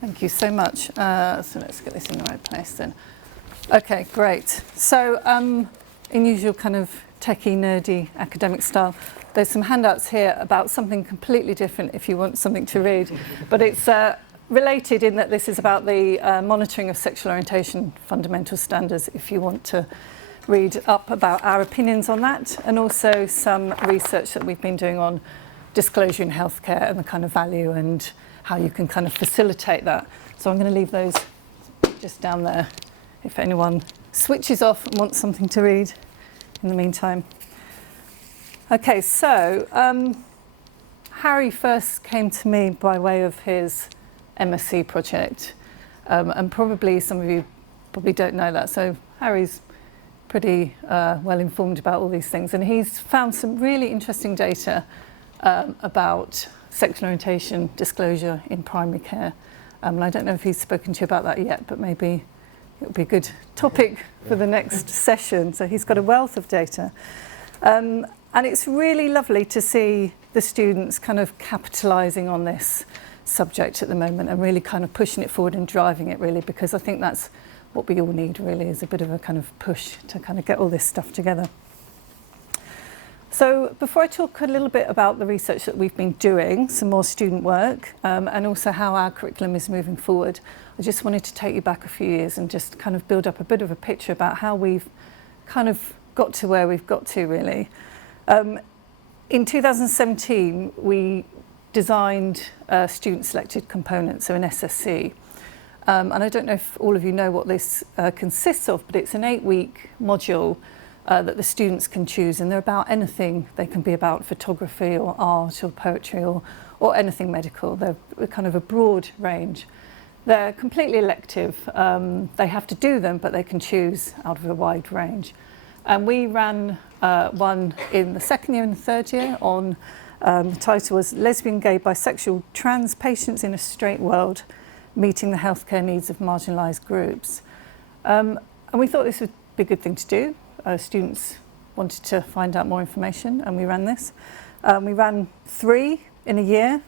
Thank you so much. So let's get this in the right place then. Okay, great. So in usual kind of techie, nerdy, academic style, there's some handouts here about something completely different if you want something to read. But it's related in that this is about the monitoring of sexual orientation fundamental standards, if you want to read up about our opinions on that, and also some research that we've been doing on disclosure in healthcare and the kind of value and how you can kind of facilitate that. So I'm going to leave those just down there if anyone switches off and wants something to read in the meantime. Okay, so Harry first came to me by way of his MSc project, and probably some of you probably don't know that. So Harry's pretty well informed about all these things, and he's found some really interesting data about sexual orientation disclosure in primary care. And I don't know if he's spoken to you about that yet, but maybe it would be a good topic for the next session. So he's got a wealth of data. And it's really lovely to see the students kind of capitalising on this subject at the moment and really kind of pushing it forward and driving it really, because I think that's what we all need really, is a bit of a kind of push to kind of get all this stuff together. So before I talk a little bit about the research that we've been doing, some more student work, and also how our curriculum is moving forward, I just wanted to take you back a few years and just kind of build up a bit of a picture about how we've kind of got to where we've got to really. In 2017, we designed a student-selected component, so an SSC. And I don't know if all of you know what this consists of, but it's an 8-week module that the students can choose, and they're about anything. They can be about photography or art or poetry or anything medical. They're kind of a broad range. They're completely elective. They have to do them, but they can choose out of a wide range. And we ran one in the second year and the third year on, the title was Lesbian, Gay, Bisexual, Trans Patients in a Straight World, Meeting the Healthcare Needs of Marginalised Groups. And we thought this would be a good thing to do. Students wanted to find out more information, and we ran this. We ran 3 in a year.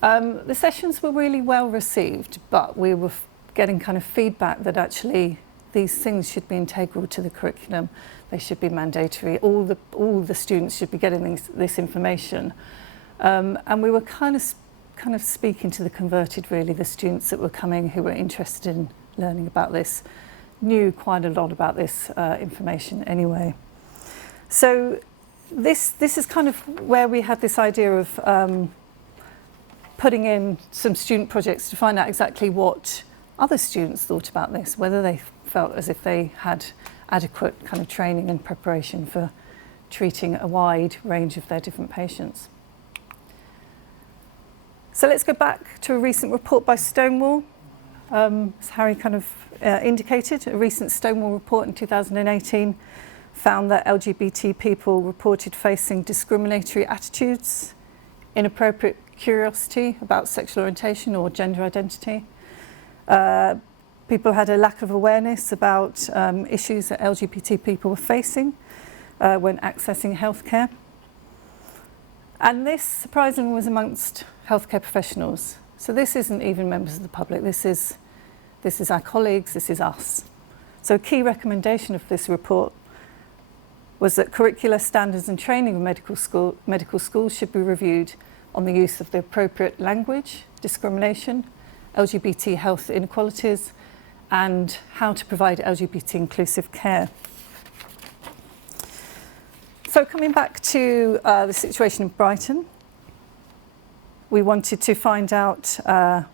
The sessions were really well received, but we were getting kind of feedback that actually these things should be integral to the curriculum. They should be mandatory. All the students should be getting this information. And we were kind of speaking to the converted, really, the students that were coming who were interested in learning about this, knew quite a lot about this information anyway. So this is kind of where we had this idea of putting in some student projects to find out exactly what other students thought about this, whether they felt as if they had adequate kind of training and preparation for treating a wide range of their different patients. So let's go back to a recent report by Stonewall. As Harry kind of indicated, a recent Stonewall report in 2018 found that LGBT people reported facing discriminatory attitudes, inappropriate curiosity about sexual orientation or gender identity. People had a lack of awareness about issues that LGBT people were facing when accessing healthcare. And this, surprisingly, was amongst healthcare professionals. So this isn't even members of the public. This is our colleagues, this is us. So a key recommendation of this report was that curricular standards and training of medical schools should be reviewed on the use of the appropriate language, discrimination, LGBT health inequalities, and how to provide LGBT inclusive care. So coming back to the situation in Brighton, we wanted to find out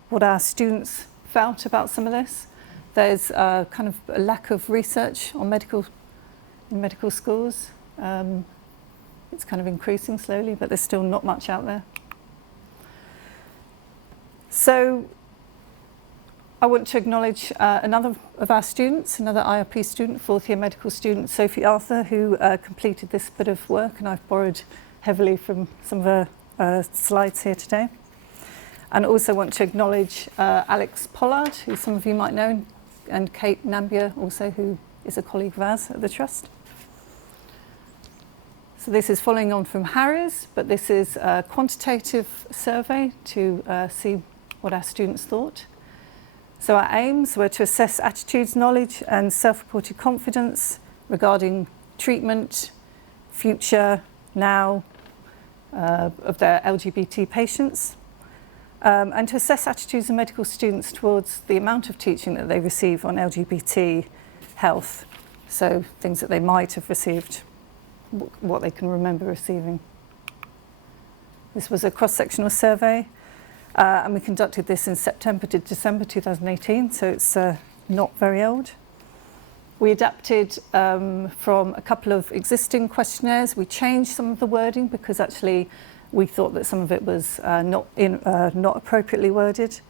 what our students felt about some of this. There's kind of a lack of research on in medical schools. It's kind of increasing slowly, but there's still not much out there. So I want to acknowledge another of our students, another IRP student, 4th year medical student, Sophie Arthur, who completed this bit of work, and I've borrowed heavily from some of her slides here today. And also want to acknowledge Alex Pollard, who some of you might know, and Kate Nambier also, who is a colleague of ours at the Trust. So this is following on from Harry's, but this is a quantitative survey to see what our students thought. So our aims were to assess attitudes, knowledge and self-reported confidence regarding treatment, future, now, of their LGBT patients, and to assess attitudes of medical students towards the amount of teaching that they receive on LGBT health, so things that they might have received, what they can remember receiving. This was a cross-sectional survey, and we conducted this in September to December 2018, so it's not very old. We adapted from a couple of existing questionnaires. We changed some of the wording because actually we thought that some of it was not appropriately worded.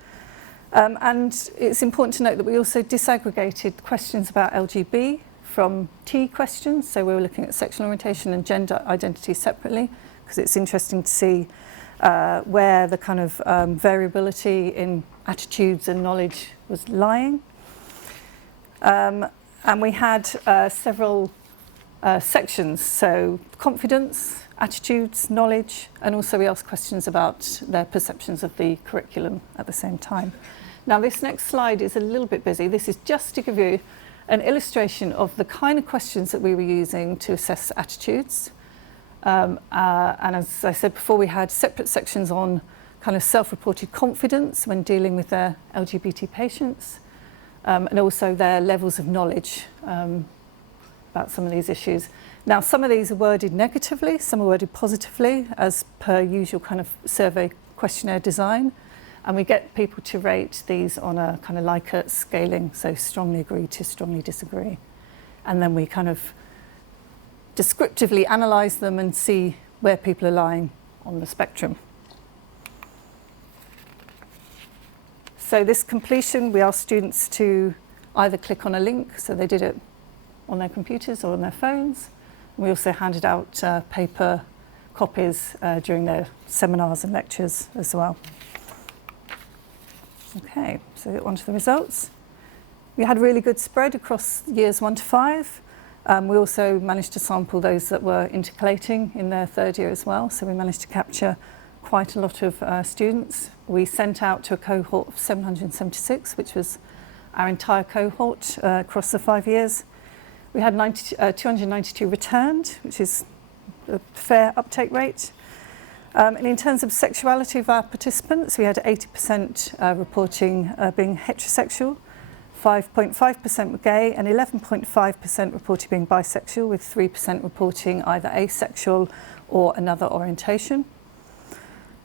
And it's important to note that we also disaggregated questions about LGB from T questions. So we were looking at sexual orientation and gender identity separately because it's interesting to see where the kind of variability in attitudes and knowledge was lying. And we had several sections, so confidence, attitudes, knowledge, and also we asked questions about their perceptions of the curriculum at the same time. Now this next slide is a little bit busy. This is just to give you an illustration of the kind of questions that we were using to assess attitudes. And as I said before, we had separate sections on kind of self-reported confidence when dealing with their LGBT patients. And also their levels of knowledge about some of these issues. Now, some of these are worded negatively, some are worded positively, as per usual kind of survey questionnaire design. And we get people to rate these on a kind of Likert scaling, so strongly agree to strongly disagree. And then we kind of descriptively analyse them and see where people are lying on the spectrum. So this completion, we asked students to either click on a link, so they did it on their computers or on their phones. We also handed out paper copies during their seminars and lectures as well. Okay, so on to the results. We had a really good spread across years 1 to 5. We also managed to sample those that were intercalating in their third year as well, so we managed to capture quite a lot of students. We sent out to a cohort of 776, which was our entire cohort across the 5 years. We had 292 returned, which is a fair uptake rate. And in terms of sexuality of our participants, we had 80% reporting being heterosexual, 5.5% were gay, and 11.5% reported being bisexual, with 3% reporting either asexual or another orientation.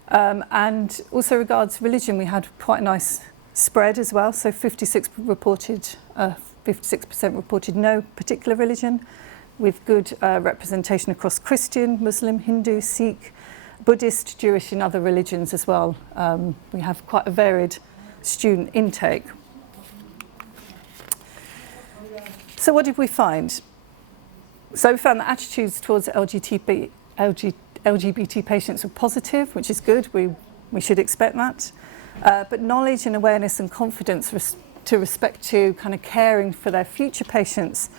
And also regards religion, we had quite a nice spread as well. So 56% reported no particular religion, with good representation across Christian, Muslim, Hindu, Sikh, Buddhist, Jewish and other religions as well. We have quite a varied student intake. So what did we find? So we found that attitudes towards LGBT patients were positive, which is good. We should expect that. But knowledge and awareness and confidence to respect to kind of caring for their future patients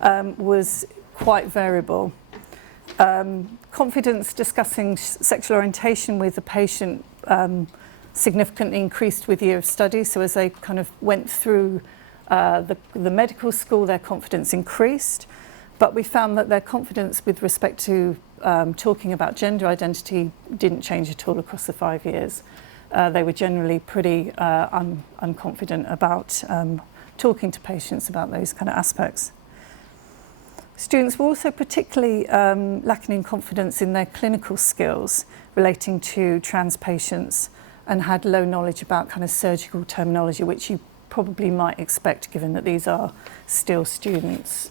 was quite variable. Confidence discussing sexual orientation with the patient significantly increased with year of study. So as they kind of went through the medical school, their confidence increased. But we found that their confidence with respect to talking about gender identity didn't change at all across the 5 years. They were generally pretty unconfident about talking to patients about those kind of aspects. Students were also particularly lacking in confidence in their clinical skills relating to trans patients and had low knowledge about kind of surgical terminology, which you probably might expect given that these are still students.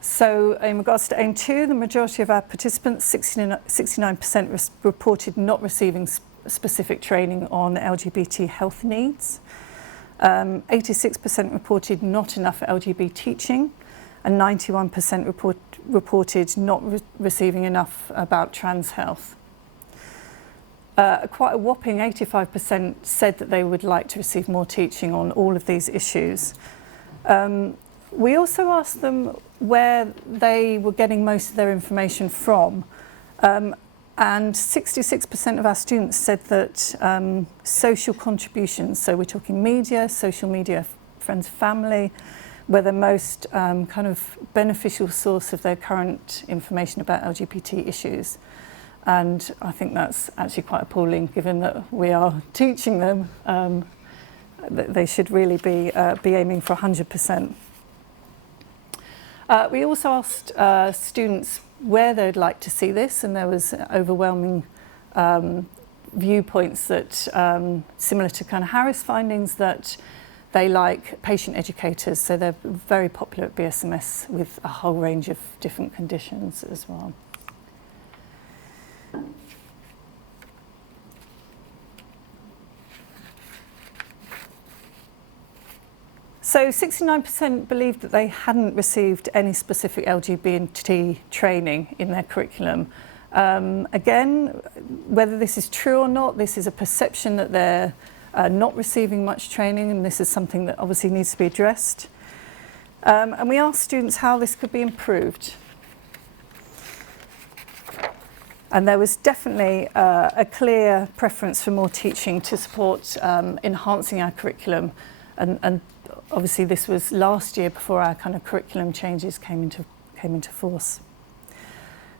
So in regards to aim 2, the majority of our participants, 69% reported not receiving specific training on LGBT health needs. 86% reported not enough LGBT teaching, and 91% reported not receiving enough about trans health. Quite a whopping 85% said that they would like to receive more teaching on all of these issues. We also asked them where they were getting most of their information from. And And 66% of our students said that social contributions, so we're talking media, social media, friends, family, were the most kind of beneficial source of their current information about LGBT issues. And I think that's actually quite appalling, given that we are teaching them that they should really be aiming for 100%. We also asked students where they'd like to see this, and there was overwhelming viewpoints that, similar to kind of Harris findings, that they like patient educators, so they're very popular at BSMS with a whole range of different conditions as well. So 69% believed that they hadn't received any specific LGBT training in their curriculum. Again, whether this is true or not, this is a perception that they're not receiving much training, and this is something that obviously needs to be addressed. And we asked students how this could be improved. And there was definitely a clear preference for more teaching to support enhancing our curriculum, and obviously this was last year before our kind of curriculum changes came into force.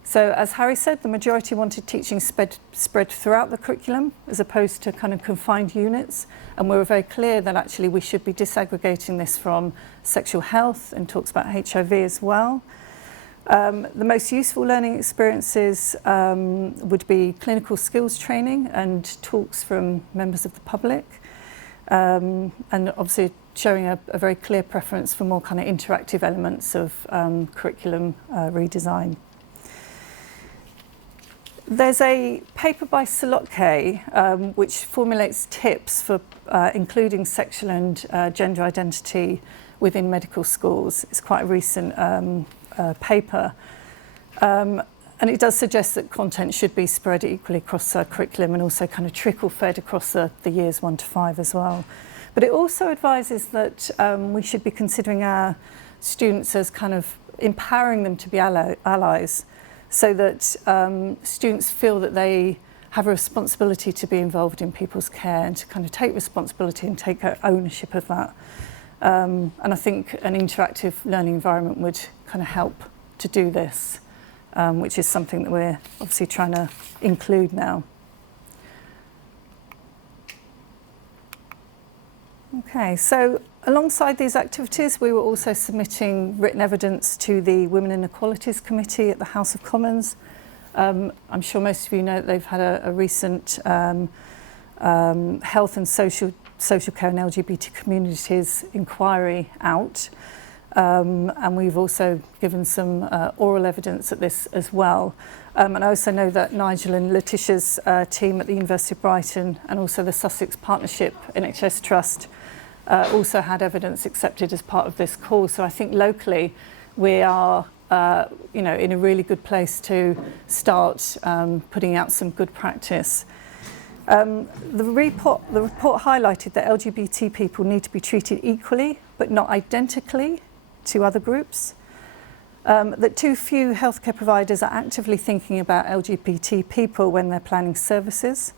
So as Harry said, the majority wanted teaching spread throughout the curriculum as opposed to kind of confined units, and we were very clear that actually we should be disaggregating this from sexual health, and talks about HIV as well. The most useful learning experiences would be clinical skills training and talks from members of the public, and obviously showing a very clear preference for more kind of interactive elements of curriculum redesign. There's a paper by Solotke which formulates tips for including sexual and gender identity within medical schools. It's quite a recent paper, and it does suggest that content should be spread equally across curriculum and also kind of trickle-fed across the years 1 to 5 as well. But it also advises that we should be considering our students as kind of empowering them to be allies, so that students feel that they have a responsibility to be involved in people's care and to kind of take responsibility and take ownership of that. And I think an interactive learning environment would kind of help to do this, which is something that we're obviously trying to include now. Okay, so alongside these activities, we were also submitting written evidence to the Women and Inequalities Committee at the House of Commons. I'm sure most of you know that they've had a recent health and social care and LGBT communities inquiry out. And we've also given some oral evidence at this as well. And I also know that Nigel and Letitia's team at the University of Brighton and also the Sussex Partnership NHS Trust also had evidence accepted as part of this call. So I think locally we are in a really good place to start putting out some good practice. The report highlighted that LGBT people need to be treated equally but not identically to other groups, that too few healthcare providers are actively thinking about LGBT people when they're planning services,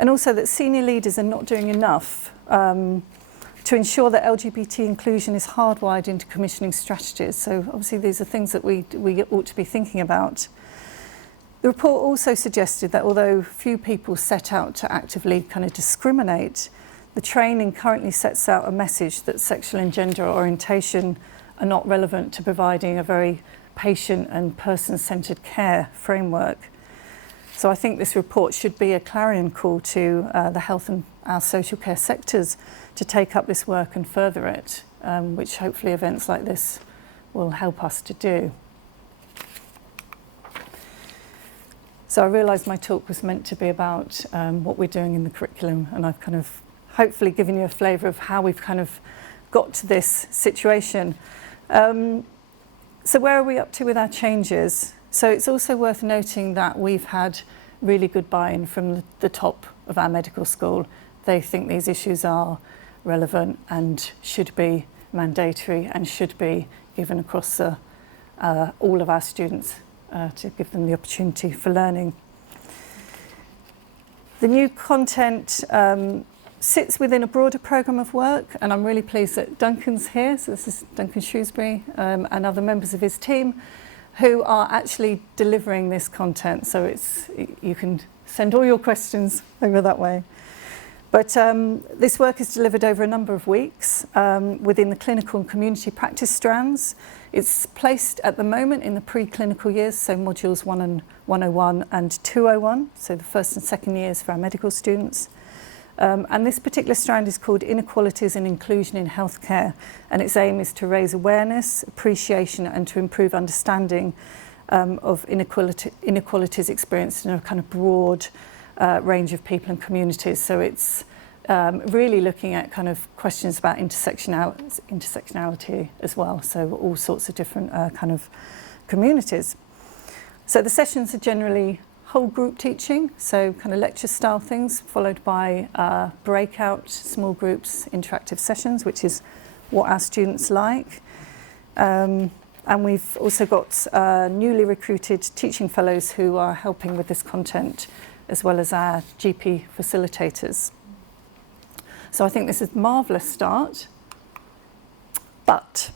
and also that senior leaders are not doing enough to ensure that LGBT inclusion is hardwired into commissioning strategies. So obviously these are things that we ought to be thinking about. The report also suggested that although few people set out to actively kind of discriminate, the training currently sets out a message that sexual and gender orientation are not relevant to providing a very patient and person-centred care framework. So I think this report should be a clarion call to the health and our social care sectors to take up this work and further it, which hopefully events like this will help us to do. So I realised my talk was meant to be about what we're doing in the curriculum, and I've kind of hopefully given you a flavour of how we've kind of got to this situation. So where are we up to with our changes? So it's also worth noting that we've had really good buy-in from the top of our medical school. They think these issues are relevant and should be mandatory and should be given across all of our students to give them the opportunity for learning. The new content sits within a broader programme of work, and I'm really pleased that Duncan's here. So this is Duncan Shrewsbury and other members of his team who are actually delivering this content. So you can send all your questions over that way. But this work is delivered over a number of weeks within the clinical and community practice strands. It's placed at the moment in the preclinical years, so modules 101 and 201, so the first and second years for our medical students. And this particular strand is called Inequalities and Inclusion in Healthcare, and its aim is to raise awareness, appreciation and to improve understanding of inequalities experienced in a kind of broad range of people and communities. So it's really looking at kind of questions about intersectionality as well, so all sorts of different kind of communities. So the sessions are generally whole group teaching, so kind of lecture style things, followed by breakout small groups interactive sessions, which is what our students like. And we've also got newly recruited teaching fellows who are helping with this content, as well as our GP facilitators. So I think this is a marvellous start, but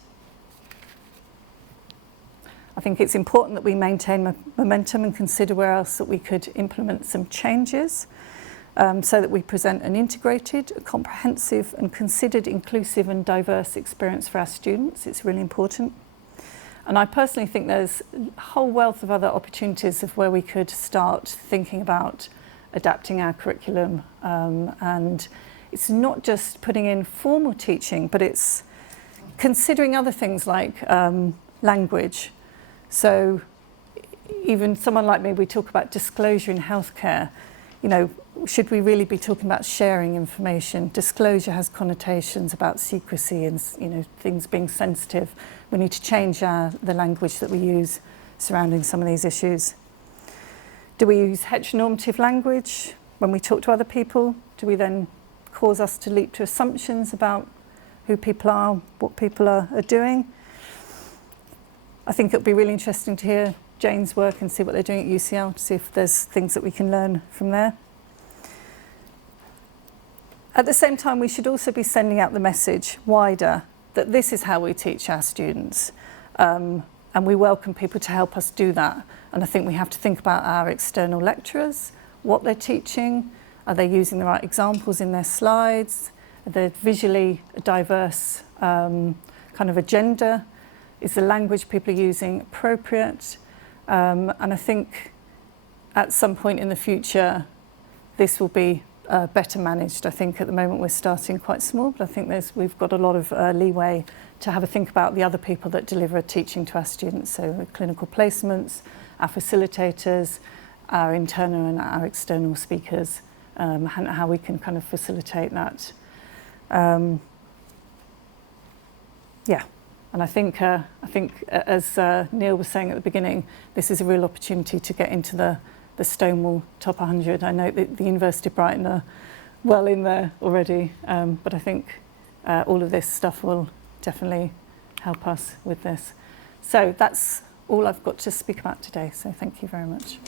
I think it's important that we maintain momentum and consider where else that we could implement some changes so that we present an integrated, comprehensive and considered inclusive and diverse experience for our students. It's really important. And I personally think there's a whole wealth of other opportunities of where we could start thinking about adapting our curriculum. And it's not just putting in formal teaching, but it's considering other things like language. So even someone like me, we talk about disclosure in healthcare. You know, should we really be talking about sharing information? Disclosure has connotations about secrecy and, you know, things being sensitive. We need to change the language that we use surrounding some of these issues. Do we use heteronormative language when we talk to other people? Do we then cause us to leap to assumptions about who people are, what people are doing? I think it'll be really interesting to hear Jane's work and see what they're doing at UCL, to see if there's things that we can learn from there. At the same time, we should also be sending out the message wider that this is how we teach our students. And we welcome people to help us do that. And I think we have to think about our external lecturers, what they're teaching. Are they using the right examples in their slides? Are they visually diverse kind of agenda? Is the language people are using appropriate? And I think at some point in the future, this will be better managed. I think at the moment we're starting quite small, but I think we've got a lot of leeway to have a think about the other people that deliver teaching to our students. So clinical placements, our facilitators, our internal and our external speakers, and how we can kind of facilitate that. Yeah. And I think as Neil was saying at the beginning, this is a real opportunity to get into the Stonewall top 100. I know that the University of Brighton are well in there already, but I think all of this stuff will definitely help us with this. So that's all I've got to speak about today. So thank you very much.